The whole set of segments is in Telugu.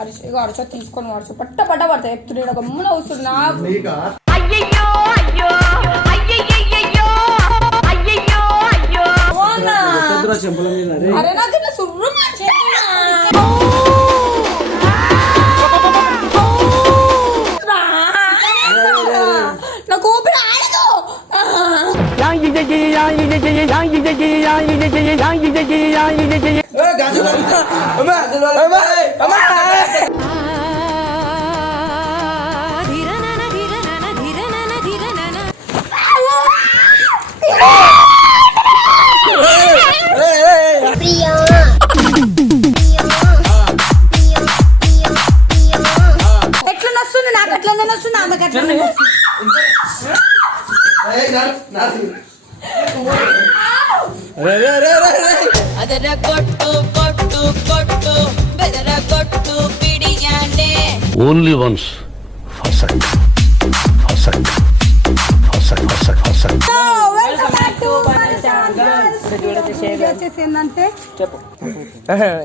హర్ష ఇక హర్ష తీసుకొని హర్ష పట్ట పట్ట పడతాయి. చెప్తున్నాడు ఒక మున వస్తుంది నాకు. అరే నాకు ఇట్లా సుర్రు నాకు ఊపిరి ఆడదు. ఏ, గాజులు వాళ్ళు. అమ్మా, అమ్మా, అమ్మా.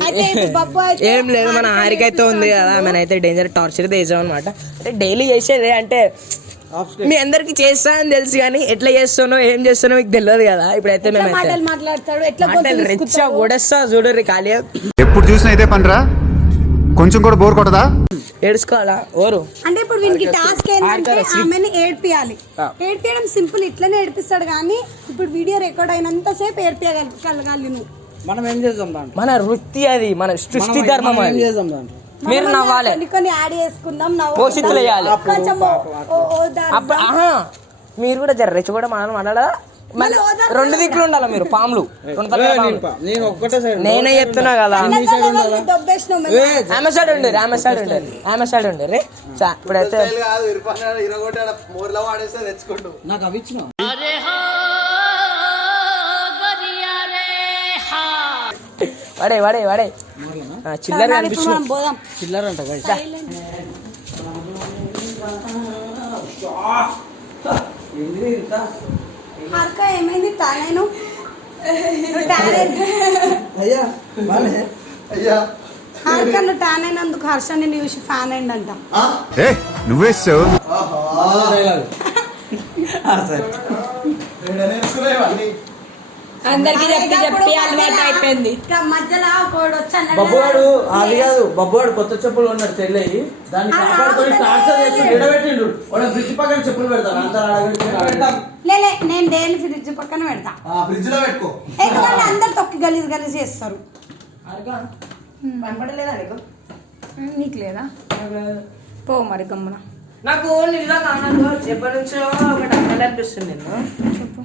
అయితే ఇప్పుడు బబ్బు అయితే ఏం లేదు మన హారిక అయితే ఉంది కదా మన అయితే డేంజర్ టార్చర్ అయితే వేసాం అనమాట అంటే డైలీ చేసేది అంటే మీ అందరికి చేస్తా అని తెలుసు కానీ ఎట్లా చేస్తానో ఏం చేస్తానో మీకు తెలియదు కదా. ఇప్పుడైతే మేము మాటలు మాట్లాడతాడు ఎట్లా? కొడేస్తా చూడరు ఖాళీ ఎప్పుడు చూసినా ఇదే పనిరా? కొంచెం కూడా బోర్ కొట్టదా? ఏడుచుకోవాలా? ఓరు. అంటే ఇప్పుడు వీనికి టాస్క్ ఏంటంటే. ఆమెని ఏడ్పియాలి. ఏడ్పియడం సింపుల్ ఇట్లనే ఏడిపిస్తాడు కానీ ఇప్పుడు వీడియో రికార్డ్ అయినంత సేపు ఏడ్పియగలగాలి నువ్వు. మనం ఏం చేద్దాం దాంట్లో? మన వృత్తి అది మన సృష్టి ధర్మం ఏం అది. చేద్దాం దాంట్లో? మీరు నవ్వాలి. కొన్ని కొన్ని యాడ్ చేసుకుందాం పోషితులు వేయాలి. కొంచెం ఓ- ఓ- ఓదార్దాం. అప్పుడు ఆహా. మీరు కూడా జర రెచ్చ కూడా మనం మాట్లాడా మళ్ళీ రెండు దిక్కులు ఉండాలి మీరు? పాములు. నేను చెప్తున్నా కదా? ఆమె సైడ్ ఉండు ఆమె సైడ్ ఉండు. ఆమె సైడ్ ఉండు రే. ఇప్పుడైతే నాకు అవి ఇచ్చిన వాడే వాడే వాడే. చిల్లర చిల్లర అంట guys. హర్క ఏమైంది? టానైన్ అయ్యా టాన్ అయినందుకు హర్ష నేను చూసి ఫ్యాన్ అయిందంట. అందరికి చెప్పి చెప్పి అలవాటు అయిపోయింది. మధ్యలో ఒకడు అది కాదు కొత్త చెప్పులు ఉన్నాడు చెల్లెయి దాన్ని కాపాడుకొని అవును. టార్చర్ చేసి నిలబెట్టిండు వాడు బ్రిడ్జ్ పక్కన చెప్పులు పెడతాడు. అంతా పెడతాం లేలే నేను డైలీ ఫ్రిడ్జ్ పక్కన పెడతా. ఆ ఫ్రిడ్జ్లో పెట్టుకో. ఎందుకంటే అందరు తొక్కి గలీజ్ గలీజ్ చేస్తారు. కనపడలేదా నీకు? నీకు లేదా? పో మరి గమ్మున. నాకు నిజంగా నాకు చెప్పటి నుంచో ఒకటి అమ్మాయి అనిపిస్తుంది నేను చెప్పు.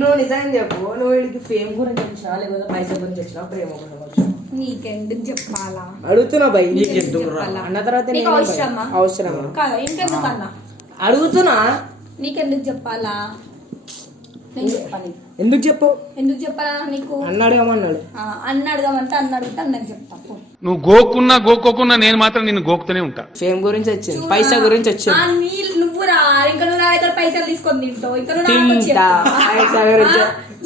నువ్వు నిజంగా చెప్పు. నువ్వు వీడికి ఫేమ్ గురించి వచ్చినా లేకపోతే పైసా గురించి వచ్చినా ప్రేమ గురించి వచ్చినా నీకెందుకు చెప్పాలా? అడుగుతున్నా భయ్ నీకు? అన్న తర్వాత. అవసరమా? అవసరమా? కాదా ఇంకెందుకు అన్నా అడుగుతున్నా నీకెందుకు చెప్పాలా? నేను చెప్పాలి. ఎందుకు చెప్పు? ఎందుకు చెప్పాలా నీకు? అన్నాడు ఏమన్నాడు ఆ, అన్న అడగమంటే అన్న అడిగితే అన్నకు చెప్తా పో. నువ్వు గోక్కున్నా గోక్కోకున్నా నేను మాత్రం నిన్ను గోకుతూనే ఉంటా. ఫేమ్ గురించి వచ్చింది పైసా గురించి వచ్చింది. రా ఇంకా నువ్వు నా దగ్గర పైసలు తీసుకొని తింటావు. ఇంకా నువ్వు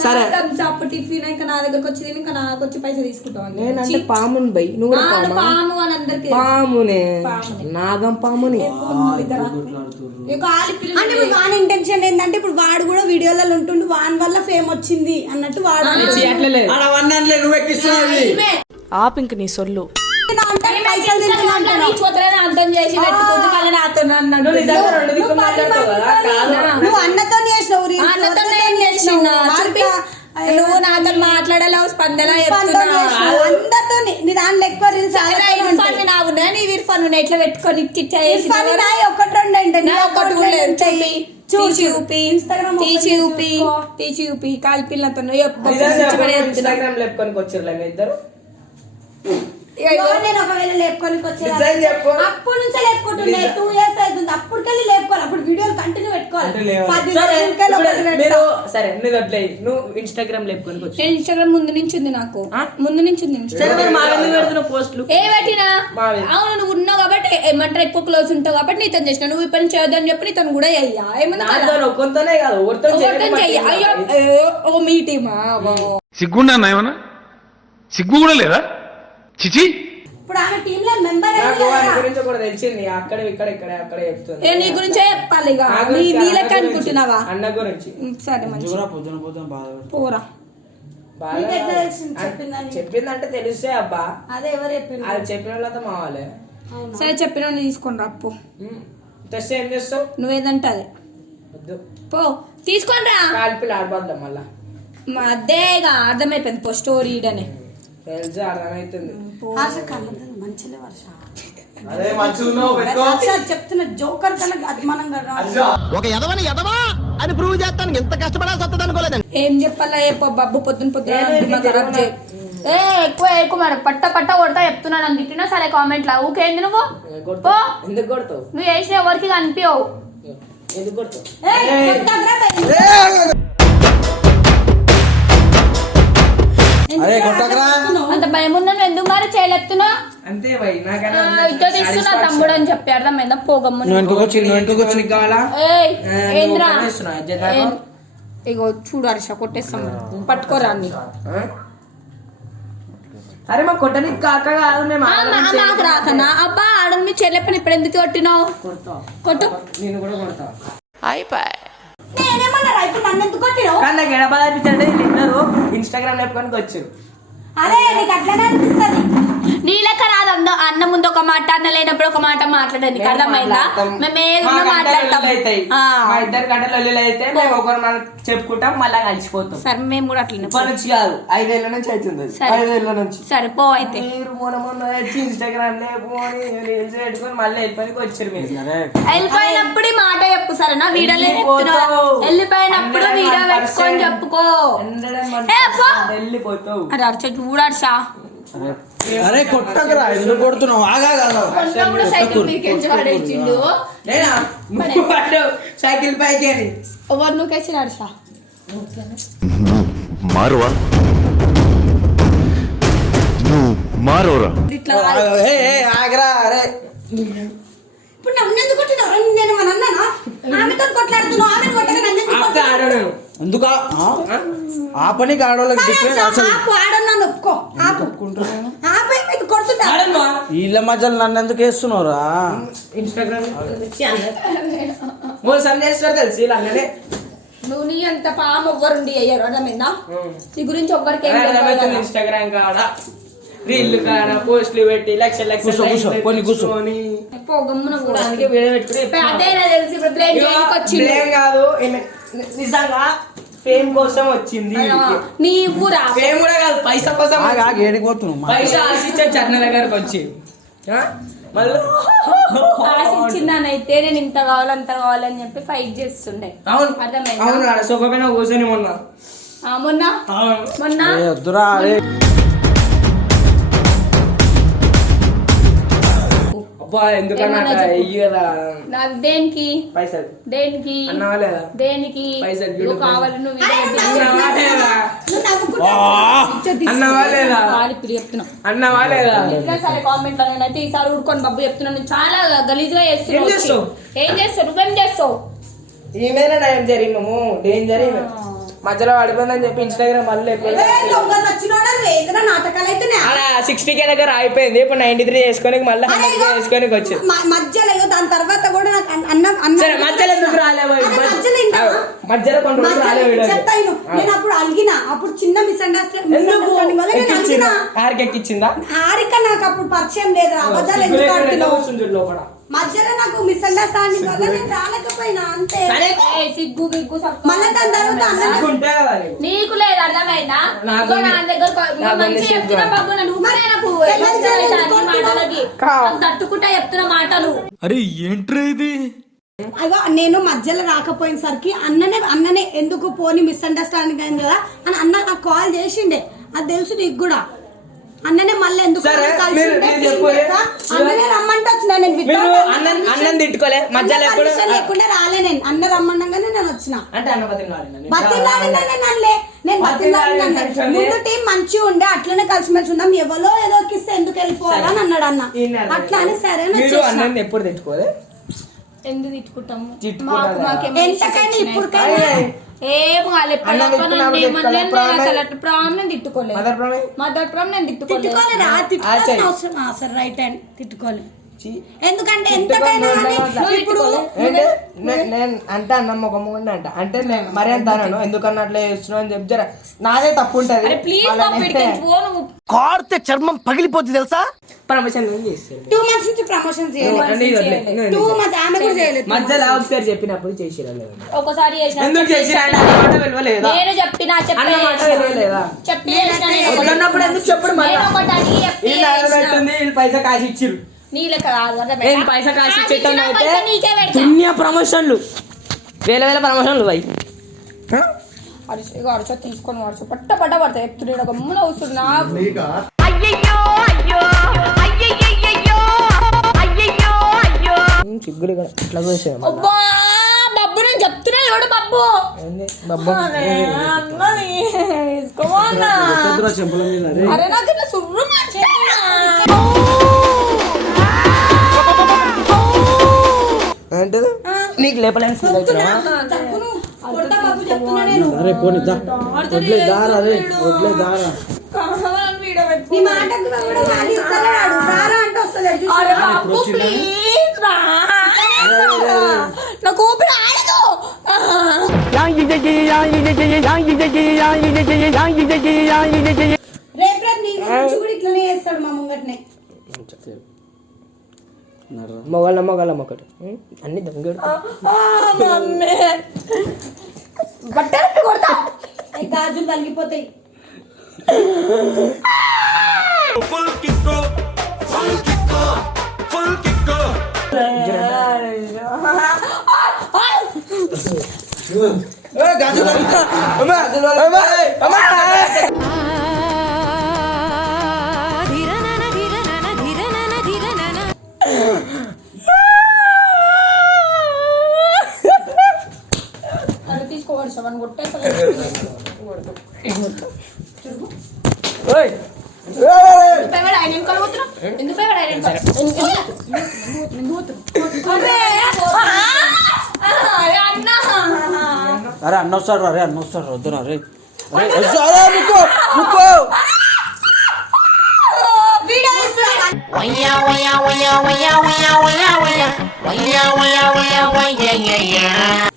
సరే. up, టిఫిన్ ఇంకా నా దగ్గరకు వచ్చి ఇంకా నాకు వచ్చి పైసలు తీసుకుంటావు. నేనంటే పాముని భయ్ నువ్వు పామా? పాము అని అందరికి పామునే. పామునే. నాగం పాముని. అంటే వాని ఇంటెన్షన్ ఏంటంటే ఇప్పుడు వాడు కూడా వీడియోలలో ఉంటుండు వాని వల్ల ఫేమ్ వచ్చింది అన్నట్టు వాడు నువ్వు ఆపింక నీ సొల్లు. అర్థం చేసి పెట్టుకుంది మళ్ళీ నాతో అన్నాడు. నువ్వు నిజంగా రెండు నువ్వు దిక్కులు పది మాట్లాడతావు కదా? మందితోని- కాదు. నువ్వు అన్నతో చేసినావు. అన్నతో నేను చేసిన నువ్వు నాతో మాట్లాడలేవు స్పందన. అందరితోని నీ దాంట్లో ఎక్కువ రీల్స్ ఇర్ఫాన్ నా ఇర్ఫాన్ ఉన్నాయి ఎట్లా పెట్టుకొని ఇర్ఫాన్ ఒకటి రెండు అంటే నీ ఒకటి ఉంటాయి. తీసి open తీసి చూసుకో. తీసి చూపి. కాలి పిల్లలతో ఇన్స్టాగ్రామ్ లేపుకొని వచ్చిర్లే మీ ఇద్దరు? నేను ఒకవేళ లేపుకొని నిజం చెప్పు. అప్పటి నుంచే లేపుకుంటున్నా టూ ఇయర్స్ అవుతుంది. అప్పటికెళ్ళి లేపుకోవాలి. అప్పుడు వీడియోలు కంటిన్యూ పెట్టుకోవాలి. సరే నువ్వు వడ్లే నువ్వు ఇన్స్టాగ్రామ్ లేపుకొని వచ్చి నేను ఇన్స్టాగ్రామ్ ముందు నుంచి ఉంది నాకు ముందు నుంచి ఉంది Instagram. మా ఎందుకు పెడుతున్నావు పోస్టులు? ఏ పెట్టినా? మావి. అవును నువ్వు ఉన్నావు కాబట్టి ఏమంటారు ఎక్కువ క్లోజ్ ఉంటావు కాబట్టి నీతో చేసిన. నువ్వు ఇప్పుడు చేయొద్దని చెప్పి నీతో కూడా ఏమన్నా కాదు? ఒకరితో చెయ్యి. అయ్యో ఏ, ఓ మీ టీమా సిగ్గుండా ఏమన్నా? సిగ్గు కూడా లేదా? చిచి? ఇప్పుడు ఆమె టీమ్లో మెంబర్ కూడా తెలిసింది. అక్కడ ఇక్కడ ఇక్కడ అక్కడ చెప్తుంది. ఏ నీ గురించే చెప్పాలి ఇక. నా నీ గురించి, నీ అన్న లెక్క గురించి. అనుకుంటున్నావా? అన్న గురించి. ఉమ్, సరే మంచి పొద్దున పొద్దున బాగా పోరా. బాగా నీకు ఎట్లా తెలిసింది? చెప్పిందని? చెప్పిందంటే తెలిస్తే అబ్బా. అదే ఎవరు చెప్పింది అది చెప్పిన వాళ్ళతో మావాలే సరే చెప్పిన తీసుకొని రప్పు ఉమ్. తెస్తే ఏం చేస్తావు? నువ్వేదంటే అదే వద్దు. పో. తీసుకొని రా. కాల్పిలు ఆడబద్దాం మళ్ళా. మా అదే ఇక అర్థమైపోయింది పో స్టోరీ ఈడనే. తెలుసు? అర్థమవుతుంది కళ్ళ మంచిలే వర్ష చెప్తున్న జోకర్ కన్నా అభిమానంగా రా. ఒక ఎదవని ఎదవా అని ప్రూవ్ చేస్తాను. ఎంత కష్టపడాల్సి వస్తుంది అనుకోలేదండి. ఏం చెప్పాలా? ఏ పో బబ్బు పొద్దున పొద్దున. ఏ ఎక్కువ ఎక్కువ మరి పట్ట పట్ట కొడతా చెప్తున్నా నన్ను తిట్టినా సరే కామెంట్ లా ఊకేంది నువ్వు? ఎందుకు కొడతావు? నువ్వు చేసిన ఎవరికి కనిపించవు. ఎందుకు కొడతావు? ఇస్తున్నా తమ్ముడు అని చెప్పి అర్థమైందా? పోగమ్ము ఏంద్రా? ఇగో చూడు హర్ష కొట్టేస్తాం. పట్టుకోరా అన్ని? అరే మా కొట్టనికి కాక కాదు మేము మాకు రాకనా? అబ్బా ఆడని మీ చెల్లెప్పని ఇప్పుడు ఎందుకు కొట్టినావు? కొట్టు. నేను కూడా కొడతా. నేనేమన్నారా ఇప్పుడు నన్ను ఎందుకు కొట్టినావు? కానీ నాకు ఎడబాధ అనిపించండి వీళ్ళిద్దరు ఇన్స్టాగ్రామ్ లేపుకొని వచ్చారు. అదే నీకు అట్లనే అనిపిస్తుంది. నీ లెక్క రాదు అన్న అన్న ముందు ఒక మాట అన్న లేనప్పుడు ఒక మాట మాట్లాడడానికి అర్థమైందా? మేము ఏదైనా మాట్లాడతాం. ఆ. మా ఇద్దరు గంటలు లొల్లిలు అయితే మేము ఒకరు మనం చెప్పుకుంటాం మళ్ళీ కలిసిపోతాం. సరే మేము కూడా అట్లనే ఇప్పటి నుంచి కాదు ఐదేళ్ళ నుంచి అవుతుంది. ఐదేళ్ళ నుంచి. సరే పో అయితే. మీరు మొన్న మొన్న వచ్చి ఇన్స్టాగ్రామ్ రీల్స్ పెట్టుకొని మళ్ళీ వెళ్ళిపోయి వచ్చారు మీరు. వెళ్ళిపోయినప్పుడు ఈ మాట చెప్పు సరేనా వెళ్ళిపోతావు. వెళ్ళిపోయినప్పుడు వీడియో పెట్టుకొని. చెప్పుకో. వెళ్ళిపోతావు. అరే అర్చ చూడర్షా అరే కొట్టకరా ఎందుకు కొడుతున్నావు ఆగా సైకిల్ పైకి ఎవరు మారువా నువ్వు మారోరా ఇట్లా ఏ ఏ, ఆగరా అరే ఇప్పుడు నన్ను ఎందుకు కొట్టినావు రా, నేను మన అన్నానా ఆమెతో కొట్లాడుతున్నావు ఆమె కొట్టగా నన్ను ఎందుకు అక్క ఆడను ఎందుకు ఆ పనికి ఆడవాళ్ళకి డిఫరెంట్ అసలు వీళ్ళ మధ్యలో నన్ను ఎందుకు ఇన్స్టాగ్రామ్ మోసం చేస్తారు తెలిసి వీళ్ళనే నువ్వు నీ అంత పాము ఎవ్వరుండి అయ్యారు అర్థమైందా? నీ గురించి కదా. ఇన్స్టాగ్రామ్ కాడ. రీల్ కాడ పోస్టులు పెట్టి లక్ష లక్ష కూర్చో, కూర్చో, పోనీ కూర్చో. పో గమ్మున కూడా అందుకే వీడియో పెట్టుకుని అదే తెలిసి ఇప్పుడు బ్లేమ్ చేయడానికి వచ్చింది బ్లేమ్ కాదు. నిజంగా ఫేమ్ కోసం వచ్చింది. నీ ఊరా ఫేమ్ కూడా కాదు పైసా కోసం ఆగా ఆగి ఏడికి పోతున్నావు మా- పైసా ఆశించే చన్న దగ్గరకు వచ్చి ఆ? మళ్ళీ? ఆశించిందానైతే నేను ఇంత కావాలి అంత కావాలని చెప్పి ఫైట్ చేస్తుండే. అవును. అర్థమైందా? అవును సోఫా పైన కూర్చొని మొన్న. మొన్న? మొన్న? అబ్బా ఎందుకన్నా. ఇయ్యరా నాకు దేనికి? పైసలు. దేనికి? దేనికి? పైసలు నువ్వు కావాలి నువ్వు అరే, వీడియో నువ్వు తీసి- అన్నావా లేదా నువ్వు నవ్వుకుంటా అన్నావా లేదా కావాలి ఇప్పుడు చెప్తున్నా. అన్నావా లేదా ఇట్లా సరే కామెంట్లో అయితే ఈసారి ఊరుకొని బబ్బు చెప్తున్నా. నువ్వు చాలా గలీజ్గా ఏం చేస్తున్నావు చేస్తావు? ఏం చేస్తావు? నువ్వేం చేస్తావు? ఈమెనే నయం జరిగినాము. డేంజర్ ఈమె. మధ్యలో పడిపోయిందని చెప్పి ఇన్స్టాగ్రామ్ మళ్ళీ సిక్స్టీ కే దగ్గర అయిపోయింది ఇప్పుడు నైన్టీ త్రీ చేసుకొని మళ్ళీ హండ్రెడ్ కే చేసుకొని వచ్చింది మధ్యలో దాని తర్వాత కూడా నాకు అన్న- అన్న మధ్యలో ఎందుకు రాలేవు? మధ్యలో రోజులు రాలేవు. నేను అప్పుడు అలిగిన. అప్పుడు చిన్న మిస్అండర్స్టాండింగ్ మిస్అండర్స్టాండింగ్ నేను ఎక్కిచ్చిందా హారిక నాకు అప్పుడు పరిచయం లేదు అబద్ధాలు ఎందుకు మధ్యలో నాకు మిస్అండర్స్టాండింగ్ వల్ల నేను రాలేకపోయినా అంతే ఏ, సిగ్గు బిగ్గు. మళ్ళీ దాని తర్వాత అన్న సిగ్గుంటే కదా నీకు. నీకు లేదు అర్థమైందా నాకు ఇదిగో నా. దగ్గర కొ- నాకు. చెప్తున్నా బాబు నన్ను నాకు మాటలకి కావు. నాకు తట్టుకుంటా చెప్తున్న మాటలు అయ్యో నేను మధ్యలో రాకపోయినసరికి అన్ననే అన్ననే ఎందుకు పోని మిస్అండర్స్టాండింగ్ అయింది కదా అని అన్న నాకు కాల్ చేసిండే అది తెలుసు నీకు కూడా అన్ననే మళ్ళీ ఎందుకు. అన్ననే రమ్మంటే వచ్చిన నేను అన్నం తిట్టుకోలే. మధ్యలో ఎప్పుడు లేకుండా రాలే నేను. అన్న రమ్మన్నగానే నేను వచ్చిన. అంటే అన్న నేను? బతిలాడిన ముందు టీం మంచిగా ఉండే అట్లనే కలిసిమెలిసి ఉందాం ఎవరో ఏదో కిస్తే ఎందుకు వెళ్ళిపోవాలని అన్నాడు అన్న. అట్లా అని సరే. అన్నం ఎప్పుడు తిట్టుకోలే? ఎందుకు తిట్టుకుంటాము? మాకు మాకేమో ఎంతకైనా. ఏం ప్రాణం- నేను తిట్టుకోలేదు. మదర్ ప్రాణం? నేను తిట్టుకోలేదు. తిట్టుకోలేదా? రైట్ అండ్ తిట్టుకోలే ఎందుకంటే ఎంతకైనా కానీ ఇప్పుడు నేను అంటే అన్నమ్మ ఒక మూడు అంట అంటే నేను మరి అంత అన్నాను ఎందుకన్నా అట్లా చేస్తున్నావు అని చెప్పి జర నాదే తప్పు ఉంటది కార్తే చర్మం పగిలిపోతుంది తెలుసా? ప్రమోషన్ టూ మంత్స్ నుంచి ప్రమోషన్ టూ మంత్స్ ఆమె కూడా చేయలేదు. మధ్యలో ఒకసారి చెప్పినప్పుడు ఒకసారి ఎందుకు చేసిరా విలువలేదా నేను చెప్పిన ఎందుకు చెప్పుడు మళ్ళీ? పైసా కాసి ఇచ్చిర్రు. నీ లెక్క కాదు? నేను పైసా కాసి ఇచ్చిన అయితే పెడతా. పుణ్య ప్రమోషన్లు. వేల వేల ప్రమోషన్లు పోయి. అరిచి అరిచో తీసుకొని వరచు పట్ట పట్ట పడతాయి చెప్తున్నాడు ఒక మున వస్తున్నా నీకా. అయ్యయ్యో అయ్యో అయ్యయ్యో అయ్యో. చిగ్గులు ఇక్కడ? ఇట్లా చూసాను అబ్బా బబ్బు నేను చెప్తున్నా ఎవడు బబ్బు? బాబా అరే, అన్నని తీసుకోమన్నా. అరే నాకు ఇట్లా సుర్రు రారా అంటే వస్తలేడు అరే చూసావా? బాబు ప్లీజ్ రా. నాకు ఊపిరి ఆడదు. రేపు రేపు నీ కూడా ఇట్లనే చేస్తాడు మా ముంగట్నే. మొగల మొగల మొక్కటి. అన్ని దొంగడు. బట్టలు కొడతా. ఈ గాజులు తలిగిపోతాయి. అది వెనకాల? అరే అన్న వస్తాడు అరే అన్న వస్తాడు వద్దురా అరే అరే వద్దు, అరే ముక్కో ముక్కో వీడియో ఇస్తున్నాడు. ఆ,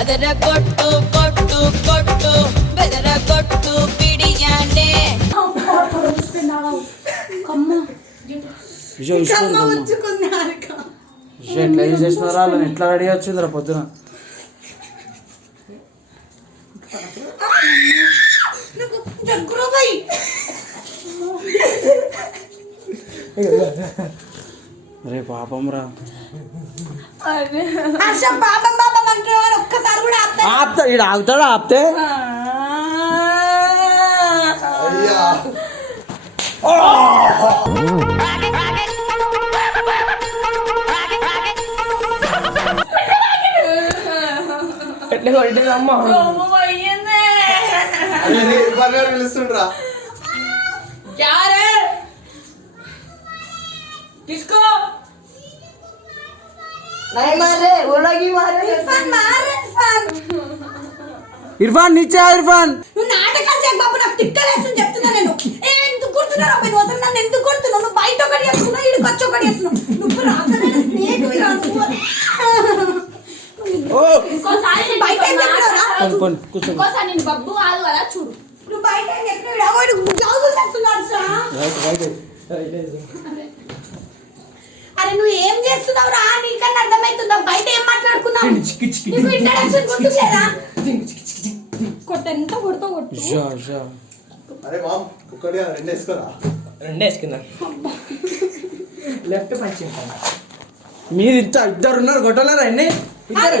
ಅದರ ಕೊಟ್ಟು ಕೊಟ್ಟು ಕೊಟ್ಟು ಬೆದರ ಕೊಟ್ಟು ಬಿಡಿಯಾನೆ విజయ్ కమ్మ ఉంచుకుంది హారిక విజయ్ ఎట్లా ఏం చేసినారా వాళ్ళని ఎట్లా రెడీ వచ్చిందిరా పొద్దున నాకు దగ్గర అరే పాపం రా. పాపం పాపం అంటున్నాడు ఒక్కసారి కూడా ఆపుతా ఆపుతా ఈడ ఆగుతాడా? ఆపితే? అయ్యా. ఎట్లా కొట్టింది అమ్మ? అయ్యా, నీ ఇవ్వగాడు పిలుస్తుండ్రా. తీసుకో नहीं मारे वो लगी मारे ఇర్ఫాన్ మార్ ఇర్ఫాన్ ఇర్ఫాన్ నిచ్చా ఇర్ఫాన్ నువ్వు నాటకాలు చేయకు బాబు నాకు తిక్కలేస్తుంది చెప్తున్నా నేను ఏ ఎందుకు కొడుతున్నావు అబ్బాయి నువ్వు అసలు నన్ను ఎందుకు కొడుతున్నావు నువ్వు బయట ఒకటి చేస్తున్నావు ఇడికి వచ్చి ఒకటి చేస్తున్నావు నువ్వు రాసలేదు స్నేహితువి కాదు ఇంకోసారి నేను బయట ఏం చెప్పినావురా? కొన్ని కొన్ని కూర్చో ఇంకోసారి నేను బబ్బు కాదు కదా చూడు నువ్వు బయట ఏం చెప్పినావు ఈడ వాడు బ్లౌజులు తెస్తున్నాడు సార్ అరే నువ్వు ఏం చేస్తున్నావు రా? నీకన్నా అర్థమవుతుందా బయట ఏం మాట్లాడుకున్నావు? నీకు ఇంట్రడక్షన్ గుర్తులేదా కొట్ట ఎంత కొడుతూ కొట్టు? జా జా. అరే మామ్ ఒక్కడే రెండు వేసుకోరా? రెండు వేసుకుందాం. లెఫ్ట్ పంచి మీరు ఇంత ఇద్దరు ఉన్నారు కొట్టలేరా ఎన్ని? ఇద్దరు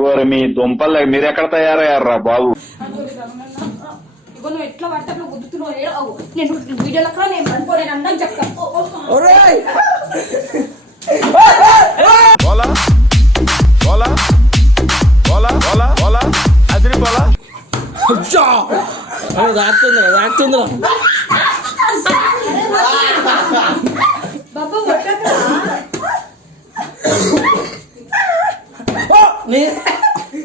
ఓరి మీ దుంపల్ మీరు ఎక్కడ తయారయ్యారా బాబు నువ్వు ఎట్లా పడితే అట్లా గుద్దుతున్నావు నేను వీడియోలో కూడా నేను పడిపోలేను అందరం చెప్తాను బాబా 没